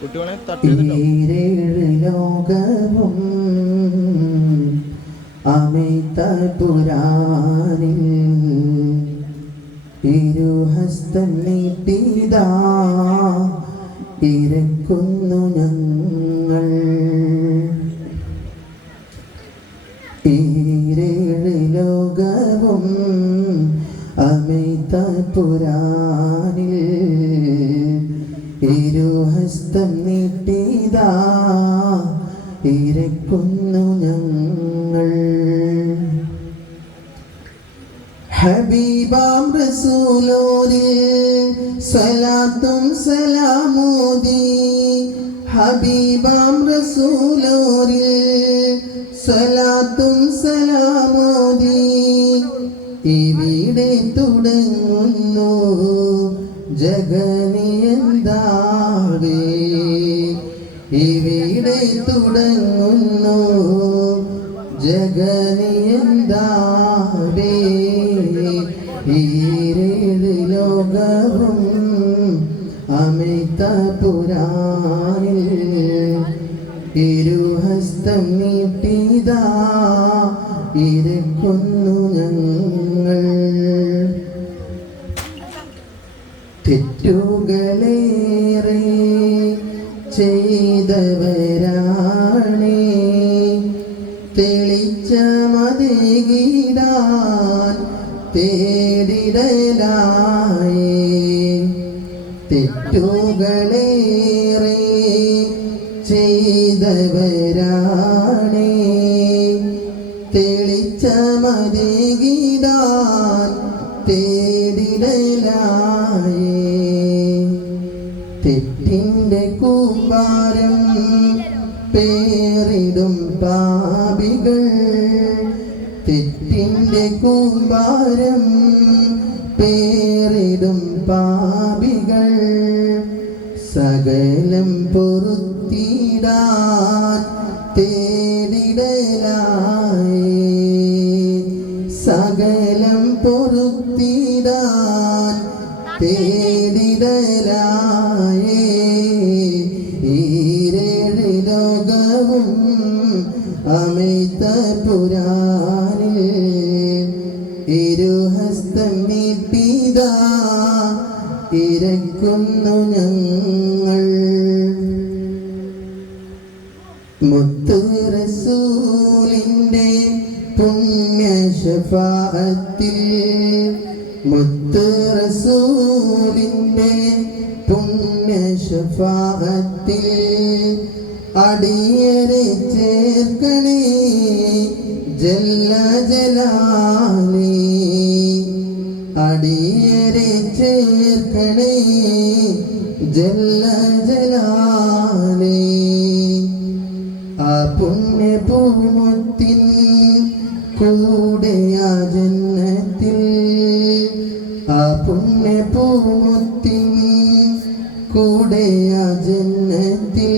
കുട്ടി വേണേ തട്ടിയെടുത്തിട്ടോ ഈരേഴ് ലോകവും അമിത പുരാനിൽ ഇരുഹസ്തം നീട്ടിതാ ഇരക്കുന്നു ഞങ്ങൾ ഇരുഹസ്തം നീട്ടിതാ ഇരക്കുന്നു ഞങ്ങൾ. ഹബീബാം റസൂലോരിൽ സലാത്തും സലാമോദി. ഹബീബാം റസൂലോരിൽ സലാത്തും സലാമോദി. ഇവിടെ തുടങ്ങുന്നു ജഗനിയന്താവേ ഇവിടെ തുടങ്ങുന്നു. ജഗനിയന്താവേ ഈരേഴ് ലോകവും അമിത പുരാനിൽ ഇരുഹസ്തം നീട്ടിതാ ഇരക്കുന്നു തെളിച്ച തേടിടലായി. തെറ്റുകളേറെ ചെയ്തവരാണേ. തെളിച്ച മതികിടാൻ തേടിടലായേ കൂമ്പാരം പേറിടും പാപികൾ സകലം പൊറുത്തിടാൻ ഇരക്കുന്നു ഞങ്ങൾ. മുത്തു റസൂലിന്റെ പുണ്യ ശഫാഅത്തിൽ മുത്തു റസൂലിന്റെ പുണ്യ ശഫാഅത്തിൽ അടിയരെ ചേർക്കണേ ജല്ല ജലാലേ. അടിയരെ ചേർക്കണേ ജല്ല ജലാലി ആ പുണ്യ പൂമുത്തിൻ കൂടെ ആ ജന്നത്തിൽ ആ പുണ്യ പൂമുത്തിൻ കൂടെ ആ ജന്നത്തിൽ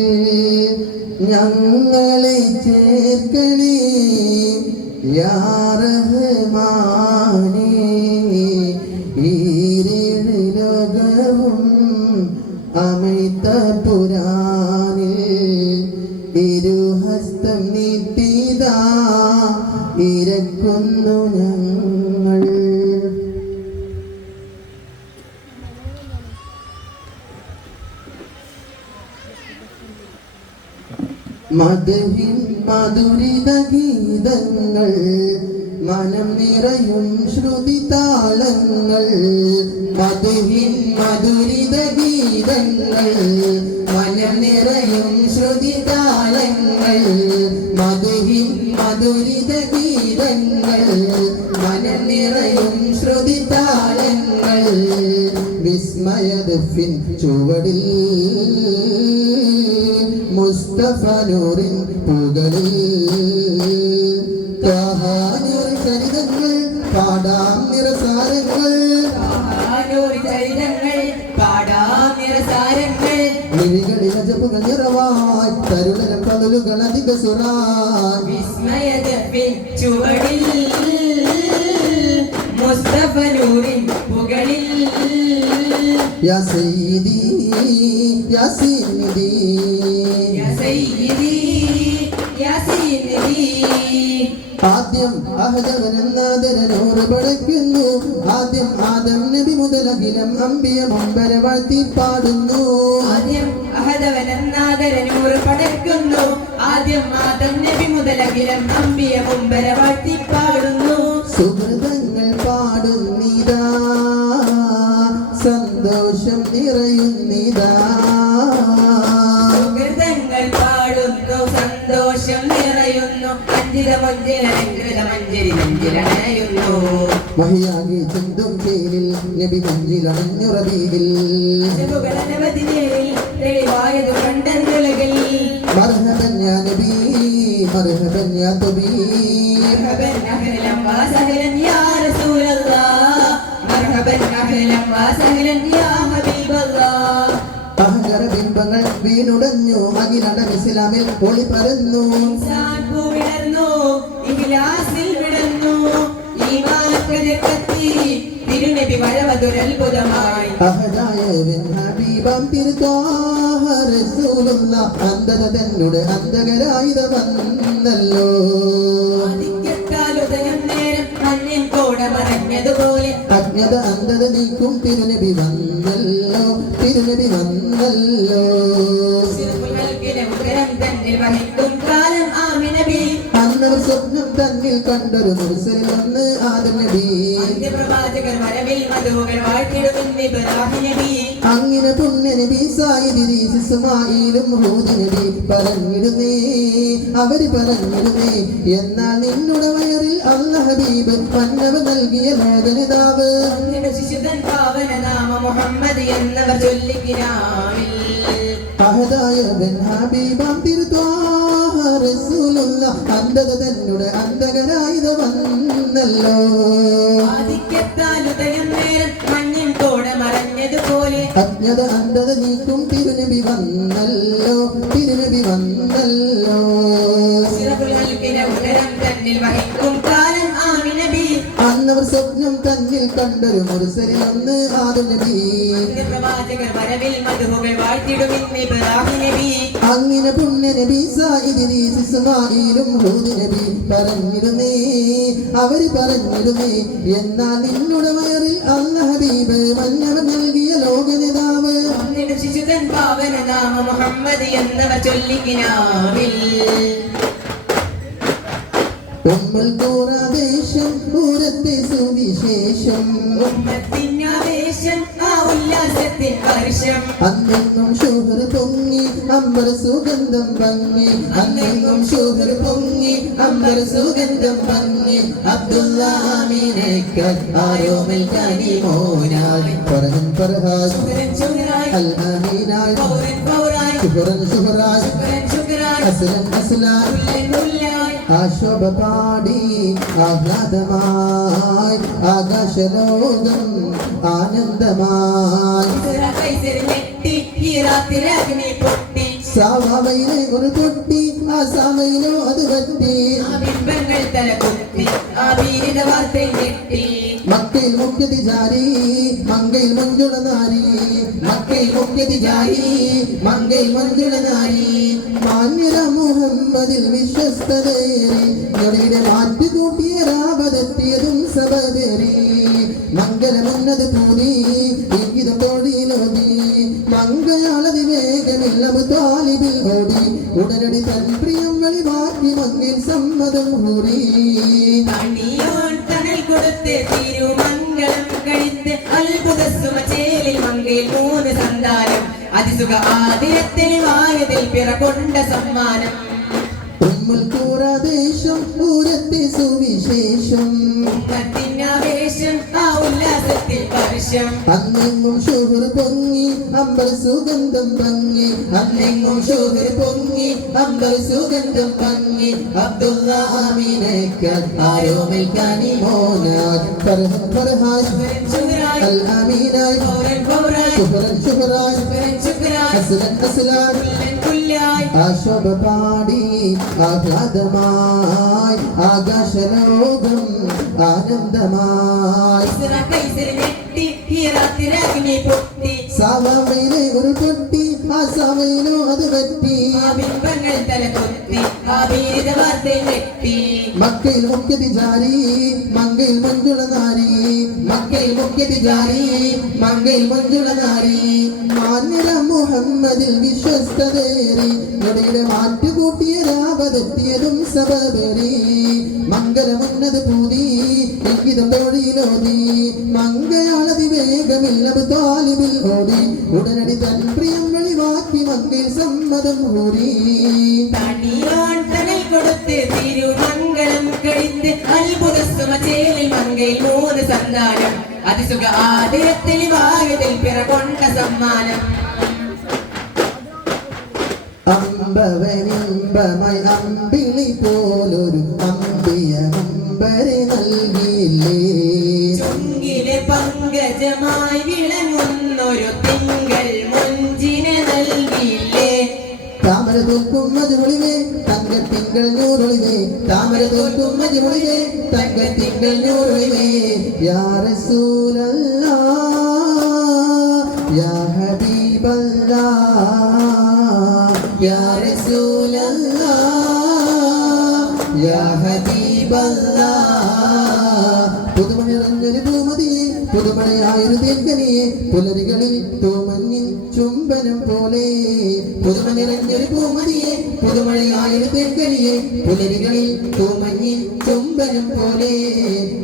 ഞങ്ങളെ ചേർക്കണേ. യാ റഹ്മാനേ. ഇരക്കുന്നു ഞങ്ങൾ. മധുവിൻ മധുരിത ഗീതങ്ങൾ മനം നിറയും ശ്രുതി താളങ്ങൾ. മധുവിൻ മധുരിത ഗീതങ്ങൾ മനം നിറയും ശ്രുതി താളങ്ങൾ. മധുവിൻ മധുരിത ഗീതങ്ങൾ മനം നിറയും ശ്രുതി താളങ്ങൾ വിസ്മയദഫിൻ ചുവടിൽ മുസ്തഫ നൂറിൻ പുകളിൽ. ത്വാഹാനൂർ ചരിതങ്ങൾ പാടാം നിറസാരങ്ങൾ. പാടാം നിറസാരങ്ങൾ. മിഴികളിൽ അജബുകൾ നിറവായി തരുണരം പകലുകൾ അധിക സുറായി വിസ്മയദഫിൻ ചുവടിൽ മുസ്തഫ നൂറിൻ പുകളിൽ യാ സയ്യിദി യാ യാ സയ്യിദി യാ സയ്യിദി ആദ്യം അഹദവനെന്നാദരനൂറ് പടയ്ക്കുന്നു ആദ്യം ആദം നബി മുതലകിലം അമ്പിയ മുമ്പര വാഴ്ത്തി പാടുന്നു. ആദ്യം അഹദവനെന്നാദരനൂറ് പടർക്കുന്നു ആദ്യം ആദം നബി മുതലകിലം അമ്പിയ മുമ്പര വാഴ്ത്തി പാടുന്നു. സുഹൃതങ്ങൾ മഹിയാകി ചിന്തും പേരിൽ നബി മഞ്ചിലണഞ്ഞു റബീബിൽ മർഹബൻ യാ നബി മർഹബൻ യാ തബീ ബിംബങ്ങൾ വീണുടഞ്ഞു. അതിനടൻ ഇസ്ലാമിൽ പൊളി പരന്നു. ബിൻ ഹബീബം അന്ധത തന്നുടെ അന്ധകരായുധ വന്നല്ലോ അജ്ഞത അന്ധത നീക്കും തിരുനബി വന്നല്ലോ തിരുനബി വന്നല്ലോ. കണ്ടൊരു മുർസലിൽ വന്ന് ആദം നബി അങ്ങനെ പുണ്യ നബി സായിദിരി ഭൂതിനടി ഹൂദ് നബി അവർ പറഞ്ഞിടുന്നേ. എന്നാൽ നിന്നുടെ വയറിൽ അല്ല ഹബീബ് മന്നവ നൽകിയ വേദനിതാവ്. ശിശുതൻ പാവന നാമ മുഹമ്മദ് എന്നവർ ചൊല്ലിക്കിരാമിൽ അഹദായ ബൻ ഹബീബാം റസൂലുള്ള അന്ധത തന്നുടെ വന്നല്ലോ. അജ്ഞത അന്ധത നീക്കും തിരുനബി വന്നല്ലോ തിരുനബി വന്നല്ലോ. ഉദരം തന്നിൽ വഹിക്കും കാലം കണ്ടൊരു മുർസലിൽ വന്ന് ആദം നബി. അന്ത്യപ്രവാചകർ വരവിൽ മധുകൾ വാഴ്ത്തിടുമെന്ന് ഇബ്രാഹിം നബി. അങ്ങനെ പുണ്യ നബി ഇസ്മായിലും ഹൂദ് നബി പറഞ്ഞിരുന്നേ. അവർ പറഞ്ഞിരുന്നേ എന്നാൽ നിന്നുടെ വയറിൽ അല്ല ഹബീബ് മന്നവർ നൽകിയ ലോക നേതാവ് ശിശുതൻ പാവന നാമ മുഹമ്മദ് എന്നവർ ചൊല്ലിക്കിനാവിൽ. ഉമ്മൽ കൂറാദേശം പൂരത്തെ സുവിശേഷം. ഉമ്മത്തിനാവേശം ആ ഉല്ലാസത്തിൻ വർഷം. അന്നെങ്ങും ഷുഹർ പൊങ്ങി അമ്പർ സുഗന്ധം ഭംഗി. അന്നെങ്ങും ഷുഹർ പൊങ്ങി അമ്പർ സുഗന്ധം ഭംഗി. അബ്ദുല്ലാമിനേക്കാൾ ആരോമൽ കനി മോനാൽ ഫർഹൻ പറഹാസ് അൽ അമീനായി. പൗരൻ പൗരായി. ശുഹറൻ ശുഹറായി ആശോഭ പാടി ആഹ്ലാദമായി ആകാശലോകം ആനന്ദമായി. സാവയിലെ ഒരു കുട്ടി ആ സമയിലോ അത് കത്തി ബിംബങ്ങൾ തല കുത്തി ആ വീരിന്റെ വാർത്തയിൽ ഞെട്ടി. മക്കയിൽ മുഖ്യതി ജാരി മങ്കയിൽ മഞ്ജുള നാരി. മക്കയിൽ മുഖ്യതി ജാരി മങ്കയിൽ മഞ്ജുള നാരി. മാന്യര മുഹമ്മദിൽ വിശ്വസ്തതേറി ഞൊടിയുടെ മാറ്റുകൂട്ടിയ രാപതെത്തിയതും മംഗല മംഗലമുന്നത് പൂതി ഇംഗിതം തൊഴിലോതി മംഗയാളതി വേഗമില്ല താലിബിൽ ഓടി. ഉടനടി തൻ പ്രിയം പിറകൊണ്ട സമ്മാനം ഉമ്മൽ കൂറാദേശം പൂരത്തെ സുവിശേഷം. ഉമ്മത്തിനാവേശം ആ ഉല്ലാസത്തിൽ വർഷം അന്നെങ്ങും ഷുഗർ പൊങ്ങി അമ്പൽ സുഗന്ധം ഭംഗി. അന്നെങ്ങും ഷുഗർ പൊങ്ങി അമ്പൽ സുഗന്ധം ഭംഗി. അബ്ദുള്ള ആമീനേക്കാൾ ആരോമൽ കനി മോനായി ഫർഹൻ ഫർഹാൻ അൽ അമീനായി ശുഹറൻ ശുഹറായി ശുക്രൻ ശുക്രായി അസ്ലൻ അസ്ലാൻ ആശോഭ പാടി ആഹ്ലാദമായി ആകാശലോകം ആനന്ദമായി. പൊട്ടി. ഒരു പൊട്ടി ആ സാവയിലോ അത് പറ്റി ബിംബങ്ങൾ മക്കയിൽ മുഖ്യതി ജാരി മങ്കയിൽ മഞ്ജുള നാരി. മക്കയിൽ മുഖ്യതി ജാരി മങ്കയിൽ മഞ്ജുള നാരി. മാന്യര മുഹമ്മദിൽ വിശ്വസ്തതേറി ഞൊടിയുടെ മാറ്റുകൂട്ടിയ രാപതെത്തിയതും സബബേറി മംഗലമുന്നത് പൂതി തൊഴിലോതി മങ്കയാളതി വേഗമില്ല താലിബിൽ ഓടി. ഉടനടി തൻ പ്രിയം വെളിവാക്കി മങ്കയിൽ സമ്മതം കൂടി തണിയോൺ തണൽ കൊടുത്ത് തിരുമംഗലം കഴിത്ത് അത്ഭുത സുമചേലിൽ മങ്കയിൽ സന്താനം. അതിസുഖ ആദരത്തിൽ വായതിൽ പിറകൊണ്ട സമ്മാനം. അമ്പവനിമ്പമായി അമ്പിളി പോലൊരു അമ്പിയ അമ്പരെ നൽകിയില്ലേ? ചുങ്കിലെ പങ്കജമായി വിളങ്ങുന്നൊരു തിങ്കൾ മുഞ്ചിനെ നൽകിയില്ലേ? താമര തോൽക്കും മജുളിവേ തങ്കത്തിങ്കൾ നൂറൊളിവേ താമര തോൽക്കും മജുളിവേ തങ്കത്തിങ്കൾ ഞൂറുളിവേ യാ യാ റസൂലല്ലാ യാ ഹബീബല്ലാ പുതുമ നിറഞ്ഞൊരു പൂമതിയെ പുതുമഴയായൊരു തേക്കനിയെ പുലരികളിൽ തൂമഞ്ഞിൻ ചുംബനം പോലെ. പുതുമണിറഞ്ഞൊരു ഭൂമതി പുതുമണിയായൊരു തേക്കനിയെ പുലരികളിൽ തൂമഞ്ഞിൻ ചുംബനം പോലെ.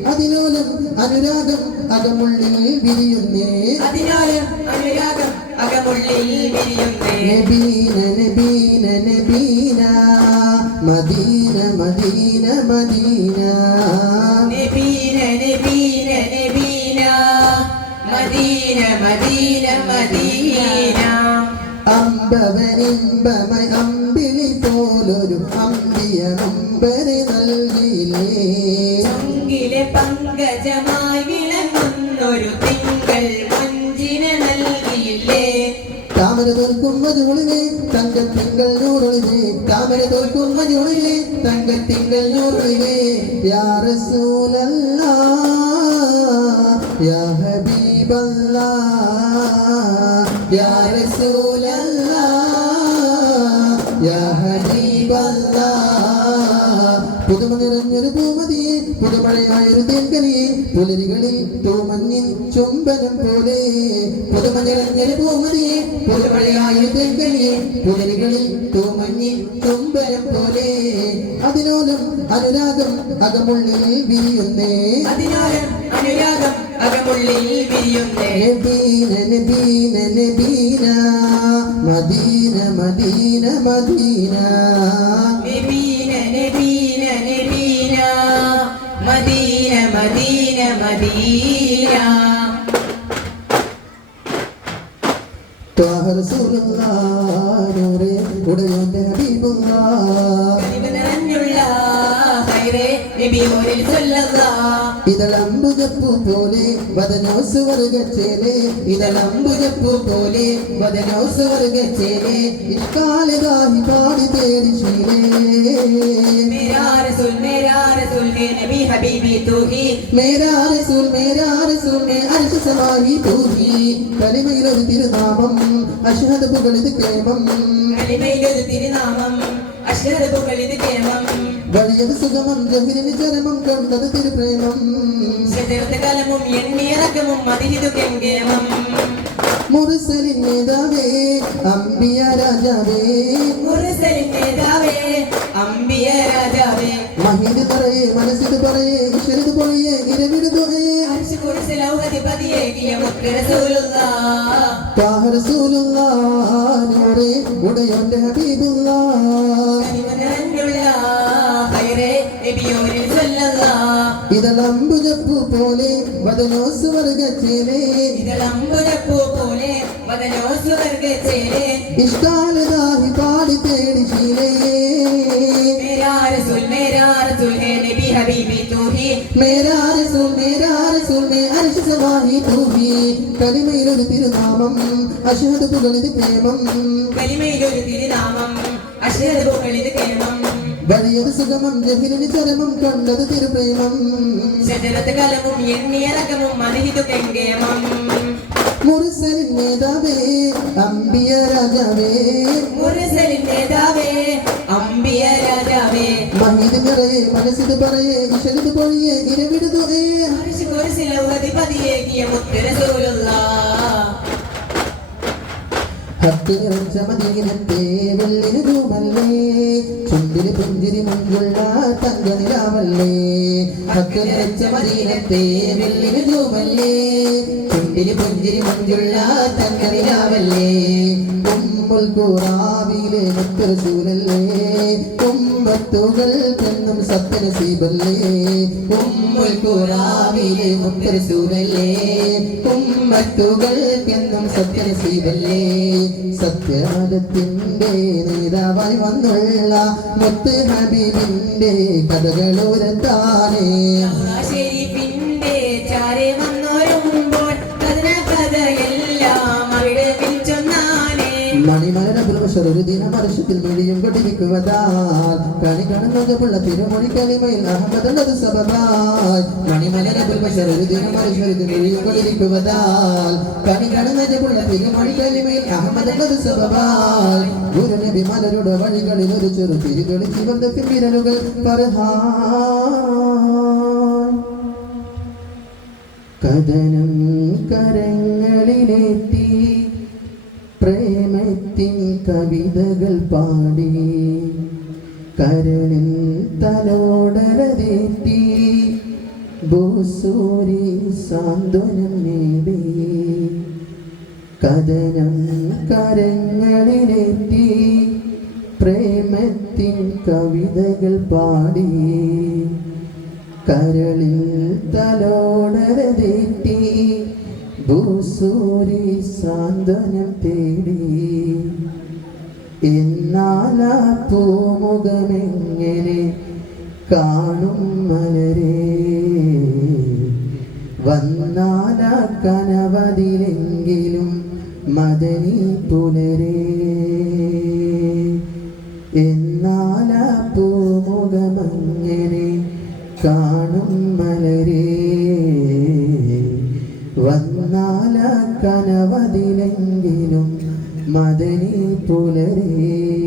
അതിനോലം അനുരാഗം അകമുള്ളിൽ വിരിയുന്നേ. അതിനാലും മദീന മദീന മദീന. നബീന നബീന നബീന. Medina Medina Medina. അമ്പവനിമ്പമൈ അമ്പിളി പോലൊരു അമ്പിയ നമ്പരെ നൽകിയില്ലേ? പങ്കജമായി വിളങ്ങുന്നൊരു തോൽക്കും തങ്ക തങ്കത്തിങ്കൾ നൂറൊളിവേ താമര തോൽക്കും മജുളിലെ തങ്കത്തിങ്കൾ നൂറൊളിവേ യാ റസൂലല്ലാ യാ ഹബീബല്ലാ യാ യാ പുതുമ നിറഞ്ഞൊരു പൂമതിയെ പുതുമഴയായൊരു തേൻകനിയെ പുലരികളിൽ തൂമഞ്ഞിൻ ചുംബനം പോലെ. പുതുമ നിറഞ്ഞൊരു പൂമതിയെ പുതുമഴയായൊരു തേൻകനിയെ പുലരികളിൽ തൂമഞ്ഞിൻ പോലെ. അതിനോലും അനുരാഗം അകമുള്ളിൽ വിരിയുന്നേ. അതിനാലും അനുരാഗം അകമുള്ളിൽ വിരിയുന്നേ. നബീന നബീന നബീന. Medina Medina Medina. നബീന നബീന നബീന. Medina Medina Medina. ഇതളമ്പുകപ്പു പോലെ വദനോസ് വർഗച്ചേലെ ഇതളമ്പുകപ്പു പോലെ വദനോസ് വർഗച്ചേലെ ഇക്കാലതാഹി പാടി തേരി മേരാ റസൂൽ മേരാ റസൂൽ നബി ഹബീബി തൂഹി. മേരാ റസൂൽ മേരാ റസൂൽ മേ അർശ സമാഹി തൂഹി. കലിമയിലൊരു തിരുനാമം അഷ്ഹദ് പുകളിത് കേമം. തിരുനാമം. അശ്വര സുഖമം ജഹിരിന് ചരമം കണ്ടത് തിരുപ്രേമം. കലമും എണ്ണിയിറക്കമും അതിഹിതു കെങ്കേമം മുറുസലിൻ നേതാവേ അമ്പിയ രാജാവേ. മുറുസലിൻ നേതാവേ അമ്പിയ രാജാവേ മഹീദ് പറയേ മനസ്സിത് പറയേ ഇഷരിത് പൊളിയേ ഇരവിടുതോയേ അർശ് കുറിച്ച് ലൗഹതിപതിയേകിയ മുത്ത് റസൂലുള്ളാഹ് താഹ റസൂലുള്ളാഹ് നൂറേ ഉടയോന്റെ ഹബീബുള്ളാഹ് കനിവ് ഇതളമ്പുജപ്പു പോലെ വദനോസ് വർഗച്ചേരെ ഇതളമ്പുജപ്പു പോലെ വദനോസ് വർഗച്ചേരെ ഇഷ്ടാലതാഹി പാടി തേടി ശീലേ മേരാ റസൂൽ മേരാ റസൂൽ ഹേ നബി ഹബീബി തൂഹി. മേരാ റസൂൽ മേരാ റസൂൽ മേ അർശ് സവാഹി തൂഹി. കലിമയിലൊരു തിരുനാമം അശ്ഹദ് പുകളിത് പ്രേമം കലിമയിലൊരു തിരുനാമം അശ്ഹദ് പുകളിത് പ്രേമം വലിയത് സുഖമം ജഹിലിന് ചരമം കണ്ടത് തിരുപ്രേമം. എണ്ണിയ കെങ്കേമം. മുറിസലിൻ നേതാവേ അമ്പിയ രാജാവേ. മുറിസലിൻ നേതാവേ അമ്പിയ രാജാവേ. മഹിത് നിറയെ മനസ്സിത് പറയേ ഇഷലിത് പൊഴിയേ ഇരവിടുതുവേ അരിശ് കുരിശിലധിപതിയേകിയ മുത്തുരസൂലുള്ള ഹത്ത് നിറച്ച ചുണ്ടിന് പുഞ്ചിരി മുഞ്ചുള്ള തങ്ക നിലാവല്ലേ ഹത്ത് നിറച്ച മദീനത്തെ വെള്ളി തൂമല്ലേ ചുണ്ടിന് പുഞ്ചിരി മുഞ്ചുള്ള തങ്ക നിലാവല്ലേ ഉമ്മുൽ ഖുറാവിലെ മുത്തറസൂലല്ലേ ഉമ്മത്തുകൾക്കെന്നും സത്യനസീബല്ലേ? ഉമ്മുൽ ഖുറാവിലെ മുത്തറസൂലല്ലേ ഉമ്മത്തുകൾക്കെന്നും സത്യനസീബല്ലേ? സത്യവാദത്തിന്റെ നേതാവായി വന്നുള്ള മുത്ത് ഹബീബിന്റെ കഥകളോരത്താനേ ഒരു ദിന മിഴിയും കൊണ്ടിരിക്കുവതാൽ കണി കാണുന്നതുള്ള തിരുമൊഴി കലിമയിൽ അഹമ്മദുള്ളത് സബബായ് മണിമലനപുരവശർ ഒരു ദിനമർഷത്തിൽ മിഴിയും കൊണ്ടിരിക്കുവതാൽ കണി കാണുന്നതുള്ള തിരുമൊഴി കലിമയിൽ അഹമ്മദുള്ളത് സബബായ് ഗുരു നബി മലരുടെ വഴികളിൽ ഒരു ചെറു തിരികളിച്ച് ചിവந்த വിരലുകൾ പറഹാ കഥനം കരങ്ങളിലെത്തി പ്രേമത്തിൻ കവിതകൾ പാടി കരളിൽ തലോടരതേറ്റി ഭൂസൂരി സാന്ത്വനം നേടി കഥനം കരങ്ങളിലെത്തി പ്രേമത്തിൻ കവിതകൾ പാടി കരളിൽ തലോടരതേറ്റി ഭൂസൂരി സാന്ത്വനം തേടി ആ കാണും മലരെ? വന്നാല കനവതിലെങ്കിലും മദനി പുലരെ. എന്നാല പൂമുഖമങ്ങനെ കാണും മലരെ? വന്നാല കനവതിലെങ്കിലും മദനി പുലരേ.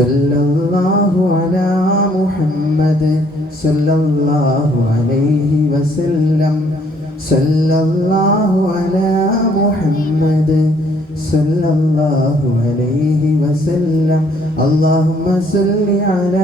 സല്ലല്ലാഹു അലാ മുഹമ്മദ് സല്ലല്ലാഹു അലൈഹി വസല്ലം. സല്ലല്ലാഹു അലാ മുഹമ്മദ് സല്ലല്ലാഹു അലൈഹി വസല്ലം. അല്ലാഹുമ്മ സല്ലി അലാ